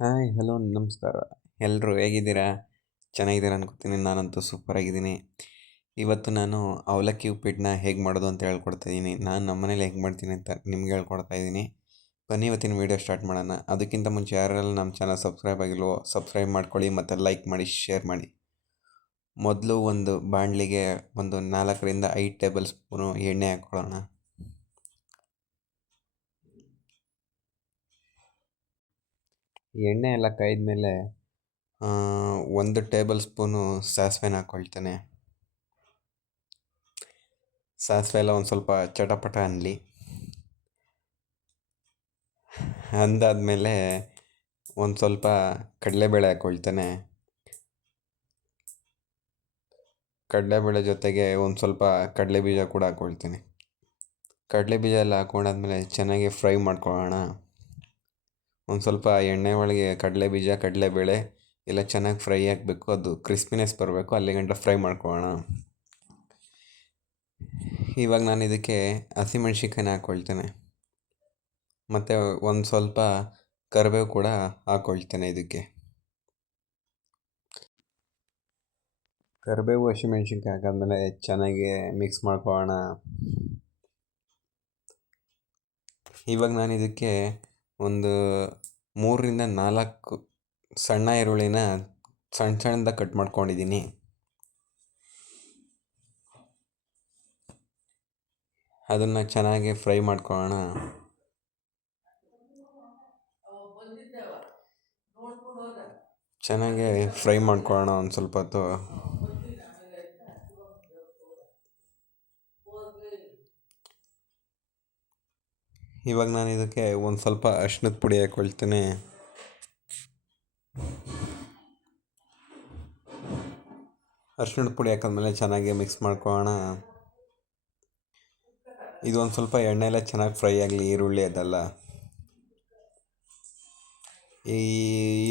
Hi, hello, ನಮಸ್ಕಾರ. ಎಲ್ಲರೂ ಹೇಗಿದ್ದೀರಾ? ಚೆನ್ನಾಗಿದ್ದೀರಾ ಅನ್ಕೋತೀನಿ. ನಾನಂತೂ ಸೂಪರಾಗಿದ್ದೀನಿ. ಇವತ್ತು ನಾನು ಅವಲಕ್ಕಿ ಉಪ್ಪಿಟ್ಟನ್ನ ಹೇಗೆ ಮಾಡೋದು ಅಂತ ಹೇಳ್ಕೊಡ್ತಾ ಇದ್ದೀನಿ. ನಾನು ನಮ್ಮ ಮನೇಲಿ ಹೇಗೆ ಮಾಡ್ತೀನಿ ಅಂತ ನಿಮ್ಗೆ ಹೇಳ್ಕೊಡ್ತಾ ಇದ್ದೀನಿ. ಬನ್ನಿ, ಇವತ್ತಿನ ವೀಡಿಯೋ ಸ್ಟಾರ್ಟ್ ಮಾಡೋಣ. ಅದಕ್ಕಿಂತ ಮುಂಚೆ ಯಾರೆಲ್ಲ ನಮ್ಮ ಚಾನಲ್ ಸಬ್ಸ್ಕ್ರೈಬ್ ಆಗಿಲ್ವೋ, ಸಬ್ಸ್ಕ್ರೈಬ್ ಮಾಡ್ಕೊಳ್ಳಿ ಮತ್ತು ಲೈಕ್ ಮಾಡಿ, ಶೇರ್ ಮಾಡಿ. ಮೊದಲು ಒಂದು ಬಾಣಲಿಗೆ ಒಂದು ನಾಲ್ಕರಿಂದ ಐದು ಟೇಬಲ್ ಸ್ಪೂನು ಎಣ್ಣೆ ಹಾಕ್ಕೊಳ್ಳೋಣ. ಎಣ್ಣೆ ಎಲ್ಲ ಕಾಯ್ದ ಮೇಲೆ ಒಂದು ಟೇಬಲ್ ಸ್ಪೂನು ಸಾಸಿವೆನ ಹಾಕ್ಕೊಳ್ತೇನೆ ಸಾಸಿವೆ ಎಲ್ಲ ಒಂದು ಸ್ವಲ್ಪ ಚಟಪಟ ಅನ್ನಲಿ ಅಂದಾದಮೇಲೆ ಒಂದು ಸ್ವಲ್ಪ ಕಡಲೆಬೇಳೆ ಹಾಕ್ಕೊಳ್ತೇನೆ ಕಡಲೆಬೇಳೆ ಜೊತೆಗೆ ಒಂದು ಸ್ವಲ್ಪ ಕಡಲೆ ಬೀಜ ಕೂಡ ಹಾಕ್ಕೊಳ್ತೀನಿ ಕಡಲೆ ಬೀಜ ಎಲ್ಲ ಹಾಕ್ಕೊಂಡಾದ್ಮೇಲೆ ಚೆನ್ನಾಗಿ ಫ್ರೈ ಮಾಡ್ಕೊಳ್ಳೋಣ. ಒಂದು ಸ್ವಲ್ಪ ಎಣ್ಣೆ ಒಳಗೆ ಕಡಲೆ ಬೀಜ ಕಡಲೆಬೇಳೆ ಎಲ್ಲ ಚೆನ್ನಾಗಿ ಫ್ರೈ ಆಗಬೇಕು. ಅದು ಕ್ರಿಸ್ಪಿನೆಸ್ ಬರಬೇಕು. ಅಲ್ಲಿ ಗಂಟ ಫ್ರೈ ಮಾಡ್ಕೊಳ್ಳೋಣ. ಇವಾಗ ನಾನು ಇದಕ್ಕೆ ಹಸಿಮೆಣ್ಸಿನ್ಕಾಯಿನ ಹಾಕ್ಕೊಳ್ತೇನೆ ಮತ್ತು ಒಂದು ಸ್ವಲ್ಪ ಕರಿಬೇವು ಕೂಡ ಹಾಕ್ಕೊಳ್ತೇನೆ ಇದಕ್ಕೆ. ಕರಿಬೇವು ಹಸಿಮೆಣ್ಸಿನ್ಕಾಯಿ ಹಾಕಾದ್ಮೇಲೆ ಚೆನ್ನಾಗಿ ಮಿಕ್ಸ್ ಮಾಡ್ಕೊಳ್ಳೋಣ. ಇವಾಗ ನಾನು ಇದಕ್ಕೆ ಒಂದು ಮೂರರಿಂದ ನಾಲ್ಕು ಸಣ್ಣ ಈರುಳ್ಳಿನ ಸಣ್ಣ ಸಣ್ಣದಾಗಿ ಕಟ್ ಮಾಡ್ಕೊಂಡಿದ್ದೀನಿ. ಅದನ್ನು ಚೆನ್ನಾಗಿ ಫ್ರೈ ಮಾಡ್ಕೊಳ್ಳೋಣ. ಚೆನ್ನಾಗಿ ಫ್ರೈ ಮಾಡ್ಕೊಳ್ಳೋಣ ಒಂದು ಸ್ವಲ್ಪ ಹೊತ್ತು. ಇವಾಗ ನಾನು ಇದಕ್ಕೆ ಒಂದು ಸ್ವಲ್ಪ ಅರ್ಶಿನದ ಪುಡಿ ಹಾಕ್ಕೊಳ್ತೀನಿ ಅರ್ಶಿಣದ ಪುಡಿ ಹಾಕಿದ್ಮೇಲೆ ಚೆನ್ನಾಗಿ ಮಿಕ್ಸ್ ಮಾಡ್ಕೊಳ್ಳೋಣ. ಇದು ಒಂದು ಸ್ವಲ್ಪ ಎಣ್ಣೆ ಎಲ್ಲ ಚೆನ್ನಾಗಿ ಫ್ರೈ ಆಗಲಿ, ಈರುಳ್ಳಿ ಅದೆಲ್ಲ. ಈ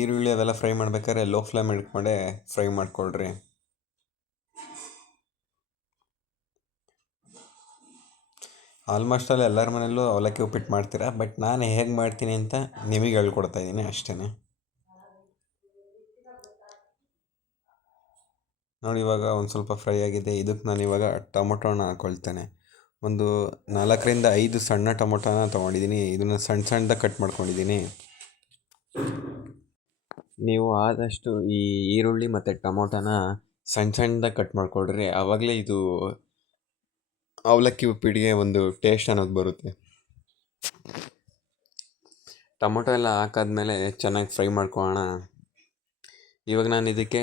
ಈರುಳ್ಳಿ ಅವೆಲ್ಲ ಫ್ರೈ ಮಾಡ್ಬೇಕಾದ್ರೆ ಲೋ ಫ್ಲೇಮ್ ಇಟ್ಕೊಂಡೆ ಫ್ರೈ ಮಾಡ್ಕೊಳ್ರಿ. ಆಲ್ಮೋಸ್ಟ್ ಅಲ್ಲಿ ಎಲ್ಲರ ಮನೆಯಲ್ಲೂ ಅವಲಕ್ಕಿ ಉಪ್ಪಿಟ್ಟು ಮಾಡ್ತೀರಾ? ಬಟ್ ನಾನು ಹೇಗೆ ಮಾಡ್ತೀನಿ ಅಂತ ನಿಮಗೆ ಹೇಳ್ಕೊಡ್ತಾ ಇದ್ದೀನಿ ಅಷ್ಟೇ ನೋಡಿ, ಇವಾಗ ಒಂದು ಸ್ವಲ್ಪ ಫ್ರೈ ಆಗಿದೆ. ಇದಕ್ಕೆ ನಾನು ಇವಾಗ ಟೊಮೊಟೊನ ಹಾಕೊಳ್ತೇನೆ. ಒಂದು ನಾಲ್ಕರಿಂದ ಐದು ಸಣ್ಣ ಟೊಮೊಟೊನ ತೊಗೊಂಡಿದ್ದೀನಿ. ಇದನ್ನು ಸಣ್ಣ ಸಣ್ಣದಾಗಿ ಕಟ್ ಮಾಡ್ಕೊಂಡಿದ್ದೀನಿ. ನೀವು ಆದಷ್ಟು ಈ ಈರುಳ್ಳಿ ಮತ್ತು ಟೊಮೊಟೊನ ಸಣ್ಣ ಸಣ್ಣದಾಗಿ ಕಟ್ ಮಾಡ್ಕೊಳ್ರಿ. ಆವಾಗಲೇ ಇದು ಅವಲಕ್ಕಿ ಉಪ್ಪಿಟ್ಟಿಗೆ ಒಂದು ಟೇಸ್ಟ್ ಅನ್ನೋದು ಬರುತ್ತೆ. ಟೊಮೊಟೊ ಎಲ್ಲ ಹಾಕಾದ್ಮೇಲೆ ಚೆನ್ನಾಗಿ ಫ್ರೈ ಮಾಡ್ಕೊಳ್ಳೋಣ ಇವಾಗ ನಾನು ಇದಕ್ಕೆ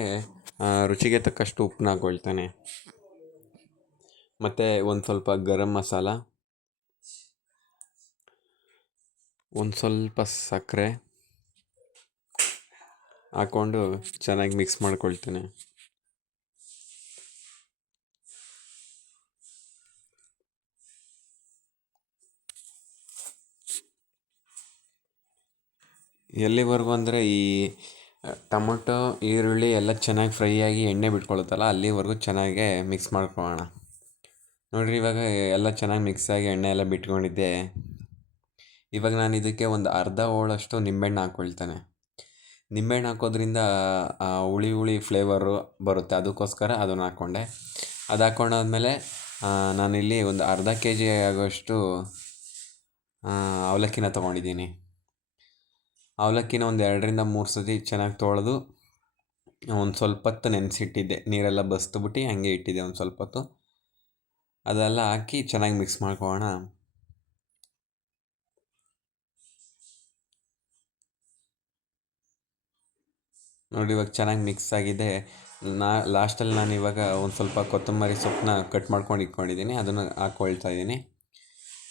ರುಚಿಗೆ ತಕ್ಕಷ್ಟು ಉಪ್ಪನ್ನ ಹಾಕೊಳ್ತೇನೆ. ಮತ್ತು ಒಂದು ಸ್ವಲ್ಪ ಗರಂ ಮಸಾಲ, ಒಂದು ಸ್ವಲ್ಪ ಸಕ್ಕರೆ ಹಾಕ್ಕೊಂಡು ಚೆನ್ನಾಗಿ ಮಿಕ್ಸ್ ಮಾಡ್ಕೊಳ್ತೇನೆ. ಎಲ್ಲಿವರೆಗೂ ಅಂದರೆ ಈ ಟೊಮೊಟೊ, ಈರುಳ್ಳಿ ಎಲ್ಲ ಚೆನ್ನಾಗಿ ಫ್ರೈ ಆಗಿ ಎಣ್ಣೆ ಬಿಟ್ಕೊಳುತ್ತಲ್ಲ ಅಲ್ಲಿವರೆಗೂ ಚೆನ್ನಾಗೇ ಮಿಕ್ಸ್ ಮಾಡ್ಕೊಳ್ಳೋಣ. ನೋಡಿರಿ ಇವಾಗ ಎಲ್ಲ ಚೆನ್ನಾಗಿ ಮಿಕ್ಸ್ ಆಗಿ ಎಣ್ಣೆ ಎಲ್ಲ ಬಿಟ್ಕೊಂಡಿದ್ದೆ. ಇವಾಗ ನಾನು ಇದಕ್ಕೆ ಒಂದು ಅರ್ಧ ಹೋಳಷ್ಟು ನಿಂಬೆಹಣ್ಣು ಹಾಕ್ಕೊಳ್ತೇನೆ. ನಿಂಬೆಹಣ್ಣು ಹಾಕೋದ್ರಿಂದ ಹುಳಿ ಹುಳಿ ಫ್ಲೇವರು ಬರುತ್ತೆ. ಅದಕ್ಕೋಸ್ಕರ ಅದನ್ನು ಹಾಕ್ಕೊಂಡೆ. ಅದು ಹಾಕ್ಕೊಂಡಾದ್ಮೇಲೆ ನಾನಿಲ್ಲಿ ಒಂದು ಅರ್ಧ ಕೆ ಜಿ ಆಗೋಷ್ಟು ಅವಲಕ್ಕಿನ ತೊಗೊಂಡಿದ್ದೀನಿ. ಅವಲಕ್ಕಿನ ಒಂದು ಎರಡರಿಂದ ಮೂರು ಸತಿ ಚೆನ್ನಾಗಿ ತೊಳೆದು ಒಂದು ಸ್ವಲ್ಪ ಹೊತ್ತು ನೆನೆಸಿಟ್ಟಿದ್ದೆ. ನೀರೆಲ್ಲ ಬಸ್ದುಬಿಟ್ಟು ಹಾಗೆ ಇಟ್ಟಿದ್ದೆ ಒಂದು ಸ್ವಲ್ಪ ಹೊತ್ತು ಅದೆಲ್ಲ ಹಾಕಿ ಚೆನ್ನಾಗಿ ಮಿಕ್ಸ್ ಮಾಡ್ಕೊಳ್ಳೋಣ. ನೋಡಿ ಇವಾಗ ಚೆನ್ನಾಗಿ ಮಿಕ್ಸ್ ಆಗಿದೆ. ನಾ ಲಾಸ್ಟಲ್ಲಿ ನಾನು ಇವಾಗ ಒಂದು ಸ್ವಲ್ಪ ಕೊತ್ತಂಬರಿ ಸೊಪ್ಪನ್ನ ಕಟ್ ಮಾಡ್ಕೊಂಡು ಇಟ್ಕೊಂಡಿದ್ದೀನಿ. ಅದನ್ನು ಹಾಕ್ಕೊಳ್ತಾ ಇದ್ದೀನಿ.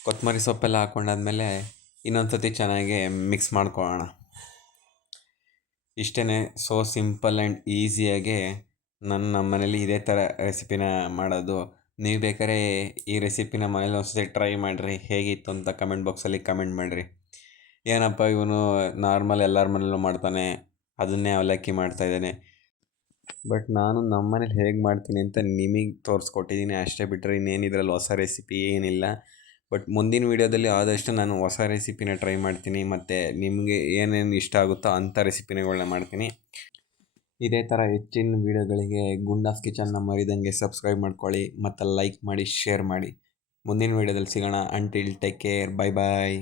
ಕೊತ್ತಂಬರಿ ಸೊಪ್ಪೆಲ್ಲ ಹಾಕ್ಕೊಂಡಾದ್ಮೇಲೆ ಇನ್ನೊಂದು ಸತಿ ಚೆನ್ನಾಗಿ ಮಿಕ್ಸ್ ಮಾಡ್ಕೊಳ್ಳೋಣ. ಇಷ್ಟೇ ಸೋ ಸಿಂಪಲ್ ಆ್ಯಂಡ್ ಈಸಿಯಾಗೆ ನನ್ನ ನಮ್ಮ ಮನೇಲಿ ಇದೇ ಥರ ರೆಸಿಪಿನ ಮಾಡೋದು. ನೀವು ಬೇಕಾದ್ರೆ ಈ ರೆಸಿಪಿನ ಮನೇಲಿ ಒಂದ್ಸತಿ ಟ್ರೈ ಮಾಡಿರಿ. ಹೇಗಿತ್ತು ಅಂತ ಕಮೆಂಟ್ ಬಾಕ್ಸಲ್ಲಿ ಕಮೆಂಟ್ ಮಾಡಿರಿ. ಏನಪ್ಪ ಇವನು ನಾರ್ಮಲ್ ಎಲ್ಲರ ಮನೇಲೂ ಮಾಡ್ತಾನೆ. ಅದನ್ನೇ ಅವಲಕ್ಕಿ ಮಾಡ್ತಾಯಿದ್ದಾನೆ ಬಟ್ ನಾನು ನಮ್ಮ ಮನೇಲಿ ಹೇಗೆ ಮಾಡ್ತೀನಿ ಅಂತ ನಿಮಗೆ ತೋರಿಸ್ಕೊಟ್ಟಿದ್ದೀನಿ ಅಷ್ಟೇ ಬಿಟ್ಟರೆ ಇನ್ನೇನಿದ್ರಲ್ಲಿ ಹೊಸ ರೆಸಿಪಿ ಏನಿಲ್ಲ. ಬಟ್ ಮುಂದಿನ ವೀಡಿಯೋದಲ್ಲಿ ಆದಷ್ಟು ನಾನು ಹೊಸ ರೆಸಿಪಿನ ಟ್ರೈ ಮಾಡ್ತೀನಿ, ಮತ್ತು ನಿಮಗೆ ಏನೇನು ಇಷ್ಟ ಆಗುತ್ತೋ ಅಂಥ ರೆಸಿಪಿನಗಳನ್ನ ಮಾಡ್ತೀನಿ. ಇದೇ ಥರ ಹೆಚ್ಚಿನ ವೀಡಿಯೋಗಳಿಗೆ ಗುಂಡಾಸ್ ಕಿಚನ್ನ ಮರಿದಂಗೆ ಸಬ್ಸ್ಕ್ರೈಬ್ ಮಾಡ್ಕೊಳ್ಳಿ, ಮತ್ತು ಲೈಕ್ ಮಾಡಿ ಶೇರ್ ಮಾಡಿ. ಮುಂದಿನ ವೀಡಿಯೋದಲ್ಲಿ ಸಿಗೋಣ. Until take care bye bye